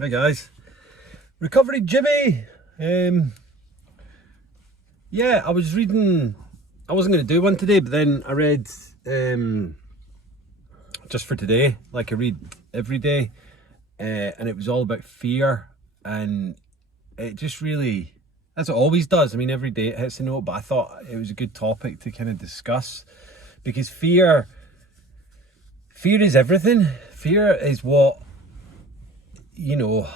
Hi guys, Recovery Jimmy. Yeah, I was reading, I wasn't going to do one today, but then I read just for today, like I read every day, and it was all about fear, and it just really, as it always does, I mean every day it hits a note, but I thought it was a good topic to kind of discuss, because fear is everything. Fear is what, you know,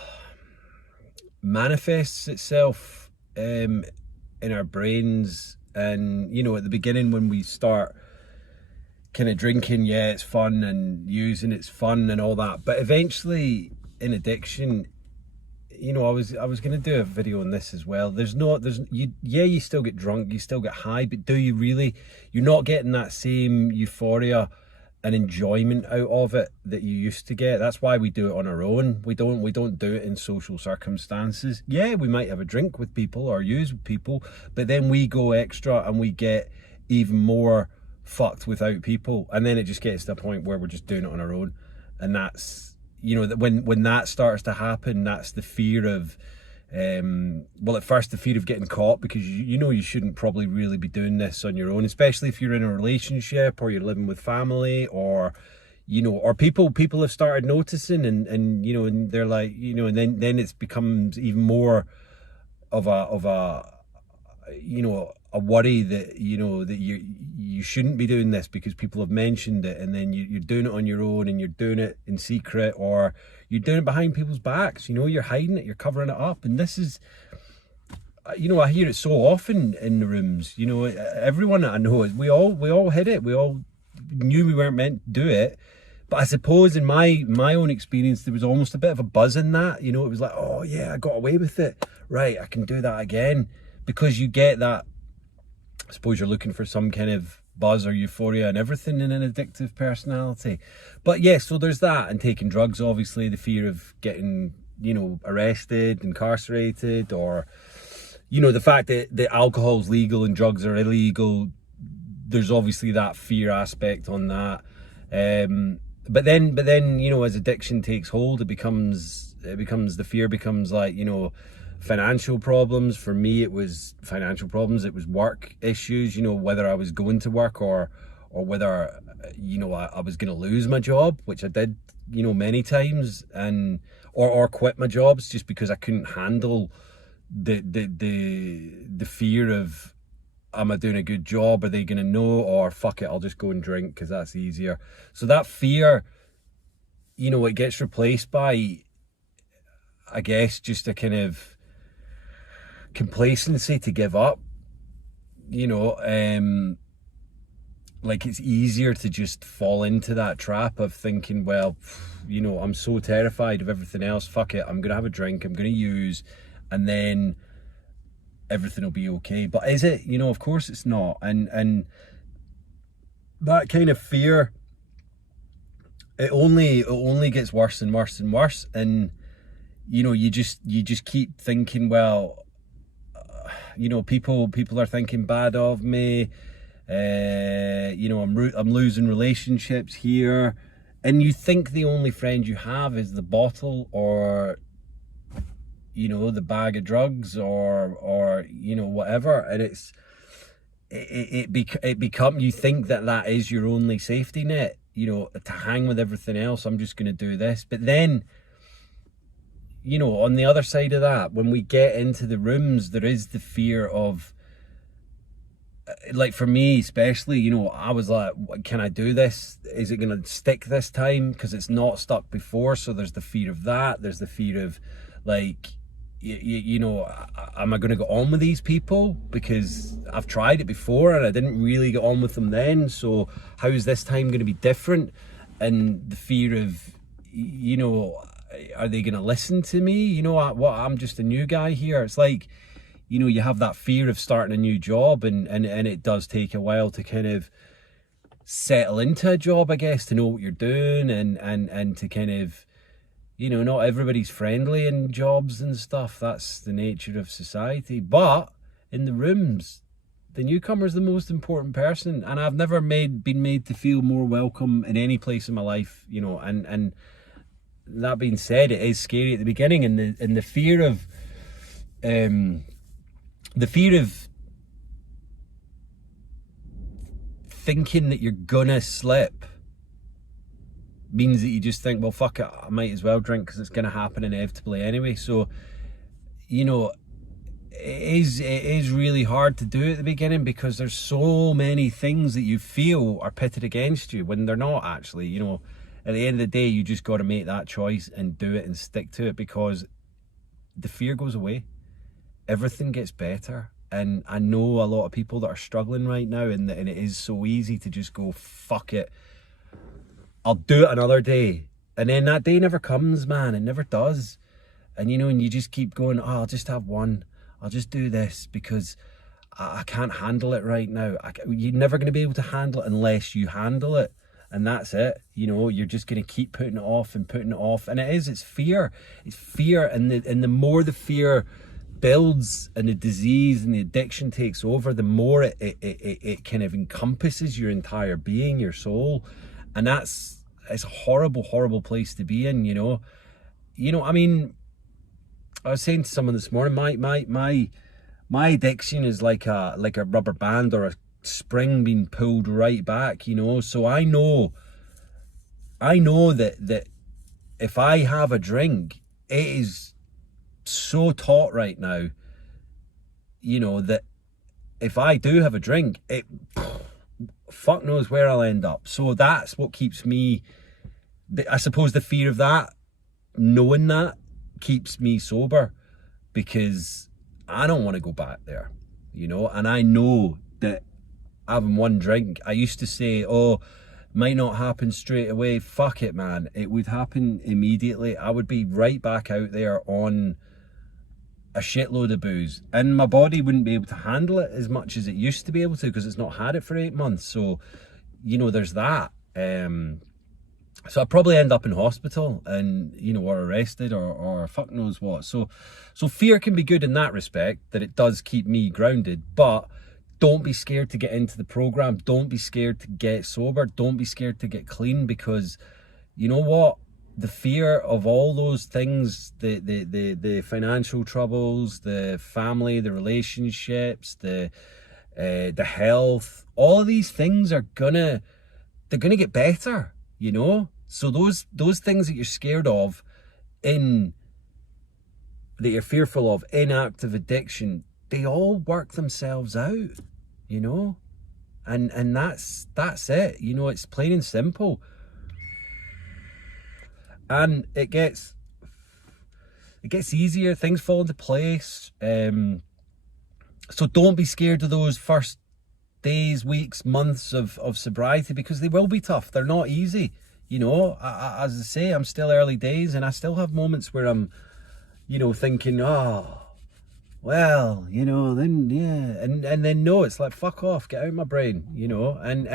manifests itself in our brains. And you know, at the beginning when we start kind of drinking, yeah, it's fun, and using, it's fun and all that, but eventually in addiction, you know, I was going to do a video on this as well. You still get drunk, you still get high, but do you really? You're not getting that same euphoria and enjoyment out of it that you used to get. That's why we do it on our own. We don't do it in social circumstances. Yeah, we might have a drink with people or use with people, but then we go extra and we get even more fucked without people, and then it just gets to a point where we're just doing it on our own. And that's, you know, that when that starts to happen, that's the fear of well, at first the fear of getting caught, because you know you shouldn't probably really be doing this on your own, especially if you're in a relationship or you're living with family, or you know, or people have started noticing, and you know, and they're like, you know, and then it becomes even more of a you know, a worry that, you know, that you shouldn't be doing this because people have mentioned it, and then you're doing it on your own, and you're doing it in secret, or you're doing it behind people's backs. You know, you're hiding it, you're covering it up. And this is, you know, I hear it so often in the rooms. You know, everyone that I know, we all hid it. We all knew we weren't meant to do it. But I suppose in my own experience, there was almost a bit of a buzz in that. You know, it was like, oh yeah, I got away with it. Right, I can do that again. Because you get that, I suppose you're looking for some kind of buzz or euphoria and everything in an addictive personality. But yeah, so there's that, and taking drugs, obviously, the fear of getting, you know, arrested, incarcerated, or, you know, the fact that alcohol's legal and drugs are illegal. There's obviously that fear aspect on that. But then, you know, as addiction takes hold, the fear becomes like, you know, financial problems. For me, it was financial problems. It was work issues, you know, whether I was going to work or whether, you know, I was going to lose my job, which I did, you know, many times, and or quit my jobs just because I couldn't handle the fear of, am I doing a good job? Are they going to know? Or fuck it, I'll just go and drink because that's easier. So that fear, you know, it gets replaced by, I guess, just a kind of complacency to give up. You know, like it's easier to just fall into that trap of thinking, well, you know, I'm so terrified of everything else, fuck it, I'm gonna have a drink, I'm gonna use, and then everything will be okay. But is it? You know, of course it's not. And that kind of fear, it only gets worse and worse and worse. And you know, you just keep thinking, well, you know, people are thinking bad of me. You know, I'm losing relationships here, and you think the only friend you have is the bottle, or you know, the bag of drugs, or you know, whatever. And it become, you think that is your only safety net. You know, to hang with everything else, I'm just going to do this. But then, you know, on the other side of that, when we get into the rooms, there is the fear of, like for me especially, you know, I was like, can I do this? Is it going to stick this time? Because it's not stuck before. So there's the fear of that. There's the fear of, like, you know, am I going to go on with these people? Because I've tried it before and I didn't really get on with them then. So how is this time going to be different? And the fear of, you know, are they going to listen to me? You know, I'm just a new guy here. It's like, you know, you have that fear of starting a new job, and it does take a while to kind of settle into a job, I guess, to know what you're doing, and to kind of, you know, not everybody's friendly in jobs and stuff. That's the nature of society. But in the rooms, the newcomer's the most important person, and I've never been made to feel more welcome in any place in my life, you know, and that being said, it is scary at the beginning, and the fear of thinking that you're gonna slip means that you just think, well, fuck it, I might as well drink because it's gonna happen inevitably anyway. So, you know, it is really hard to do at the beginning because there's so many things that you feel are pitted against you when they're not actually. You know, at the end of the day, you just got to make that choice and do it and stick to it, because the fear goes away, everything gets better. And I know a lot of people that are struggling right now, and it is so easy to just go, fuck it, I'll do it another day. And then that day never comes, man. It never does. And you know, and you just keep going, oh, I'll just have one. I'll just do this because I can't handle it right now. You're never going to be able to handle it unless you handle it. And that's it. You know, you're just going to keep putting it off and putting it off. And it's fear. It's fear. And the more the fear builds and the disease and the addiction takes over, the more it kind of encompasses your entire being, your soul. And it's a horrible, horrible place to be in, you know. You know, I mean, I was saying to someone this morning, my addiction is like a rubber band or a spring being pulled right back, you know. So I know that if I have a drink, it is so taut right now, you know, that if I do have a drink, it fuck knows where I'll end up. So that's what keeps me, I suppose, the fear of that, knowing that, keeps me sober, because I don't want to go back there, you know. And I know that having one drink, I used to say, oh, might not happen straight away. Fuck it, man, it would happen immediately. I would be right back out there on a shitload of booze, and my body wouldn't be able to handle it as much as it used to be able to, because it's not had it for 8 months. So, you know, there's that. So I'd probably end up in hospital and, you know, or arrested or fuck knows what. So fear can be good in that respect, that it does keep me grounded. But don't be scared to get into the program. Don't be scared to get sober. Don't be scared to get clean, because you know what? The fear of all those things, the financial troubles, the family, the relationships, the health, all of these things they're gonna get better, you know. So those things that you're scared of, that you're fearful of in active addiction, they all work themselves out, you know. And that's it, you know. It's plain and simple. And it gets easier, things fall into place. So don't be scared of those first days, weeks, months of sobriety, because they will be tough. They're not easy, you know. As I say, I'm still early days, and I still have moments where I'm, you know, thinking, oh, well, you know, then yeah, and then no, it's like, fuck off, get out of my brain, you know. And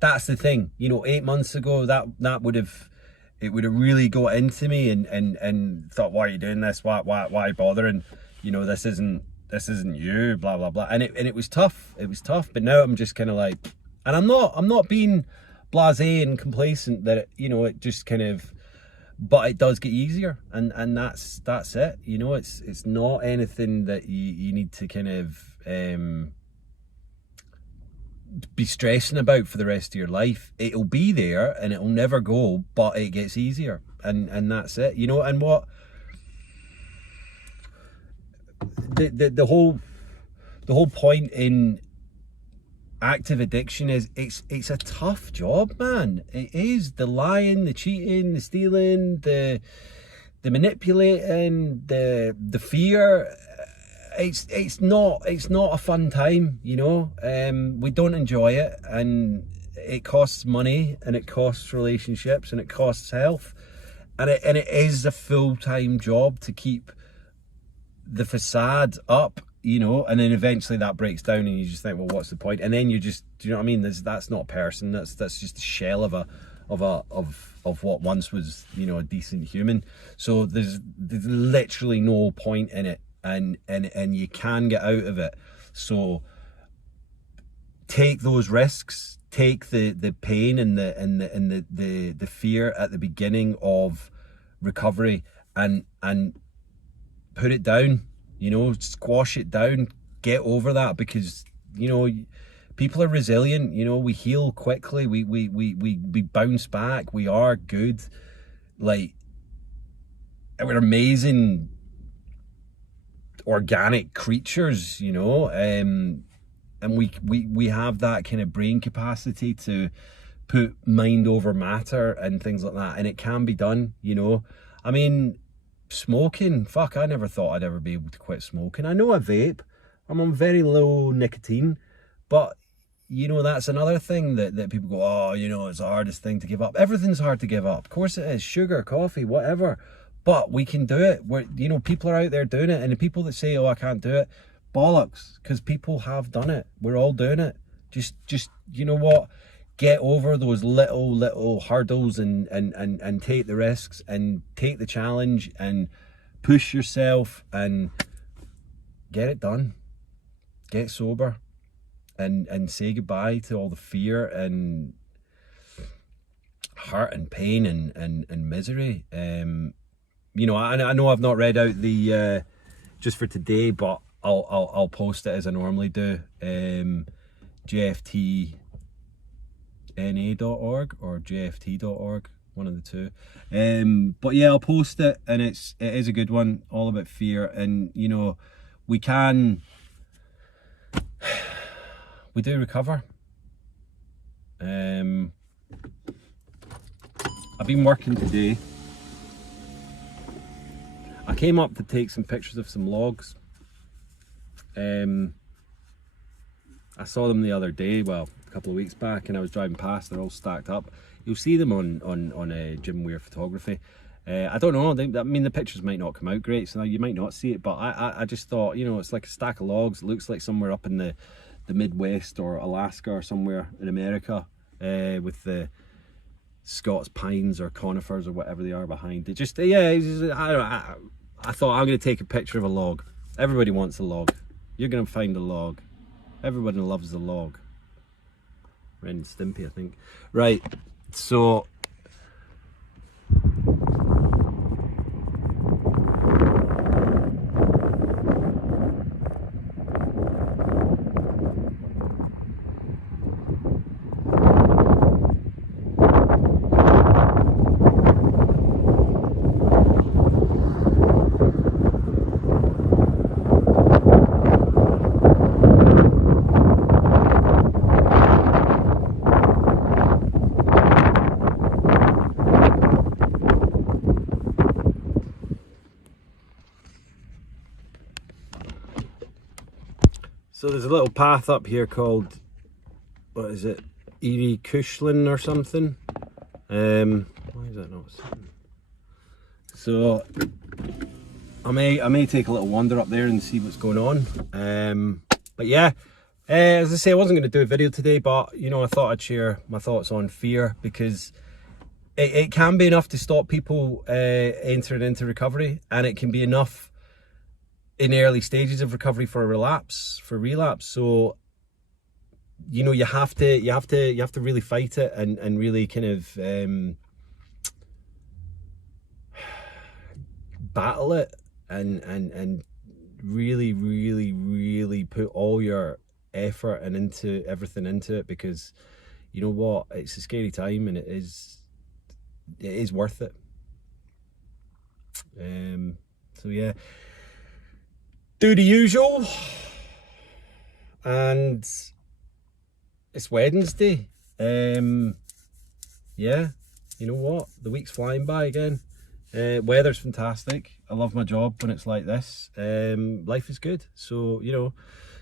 that's the thing, you know. 8 months ago, that would have, it would have really got into me, and thought, why are you doing this? Why bother? And you know, this isn't you, blah blah blah. And it was tough. It was tough. But now I'm just kind of like, and I'm not being blasé and complacent that you know, it just kind of, but it does get easier, and that's it. You know, it's not anything that you need to kind of be stressing about for the rest of your life. It'll be there and it'll never go, but it gets easier, and that's it, you know. And what the whole point in active addiction is, it's a tough job, man. It is. The lying, the cheating, the stealing, the manipulating, the fear. It's not a fun time, you know. We don't enjoy it, and it costs money, and it costs relationships, and it costs health, and it is a full-time job to keep the facade up, you know. And then eventually that breaks down, and you just think, well, what's the point? And then you just, do you know what I mean? That's not a person. That's just a shell of what once was, you know, a decent human. So there's literally no point in it. And you can get out of it. So take those risks, take the pain and the fear at the beginning of recovery and put it down, you know, squash it down, get over that, because, you know, people are resilient, you know, we heal quickly, we bounce back, we are good, like, we're amazing organic creatures, you know, and we have that kind of brain capacity to put mind over matter and things like that, and it can be done, you know. I mean, smoking, fuck, I never thought I'd ever be able to quit smoking. I know I vape, I'm on very low nicotine, but you know, that's another thing that people go, oh, you know, it's the hardest thing to give up. Everything's hard to give up, of course it is, sugar, coffee, whatever, but we can do it. We're, you know, people are out there doing it, and the people that say, oh, I can't do it, bollocks, because people have done it. We're all doing it. Just you know what, get over those little hurdles and take the risks and take the challenge and push yourself and get it done. Get sober and say goodbye to all the fear and hurt and pain and misery. You know, I know I've not read out the just for today, but I'll post it as I normally do. JFTNA.org or JFT.org, one of the two. But yeah, I'll post it, and it is a good one, all about fear. And you know, we do recover. I've been working today. I came up to take some pictures of some logs. I saw them the other day, well, a couple of weeks back, and I was driving past. They're all stacked up. You'll see them on Jim Weir Photography. I don't know, I mean, the pictures might not come out great, so you might not see it, but I just thought, you know, it's like a stack of logs. It looks like somewhere up in the Midwest or Alaska or somewhere in America, with the Scots pines or conifers or whatever they are behind it. Just, yeah, I thought, I'm going to take a picture of a log. Everybody wants a log. You're going to find a log. Everybody loves a log. Ren and Stimpy, I think. Right, so there's a little path up here called, what is it, Erie Cushlan or something. Why is that not sitting? So I may take a little wander up there and see what's going on. But yeah, as I say, I wasn't going to do a video today, but you know, I thought I'd share my thoughts on fear, because it can be enough to stop people entering into recovery, and it can be enough in early stages of recovery for relapse. So you know, you have to really fight it and really kind of battle it and really put all your effort and into everything into it, because you know what, it's a scary time, and it is worth it. So yeah, do the usual, and it's Wednesday. Yeah, you know what, the week's flying by again. Weather's fantastic. I love my job when it's like this. Life is good, so you know,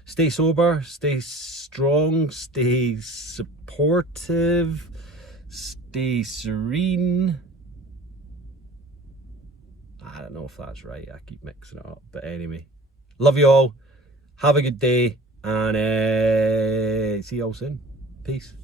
stay sober, stay strong, stay supportive, stay serene. I don't know if that's right, I keep mixing it up, but anyway, love you all, have a good day, and see you all soon. Peace.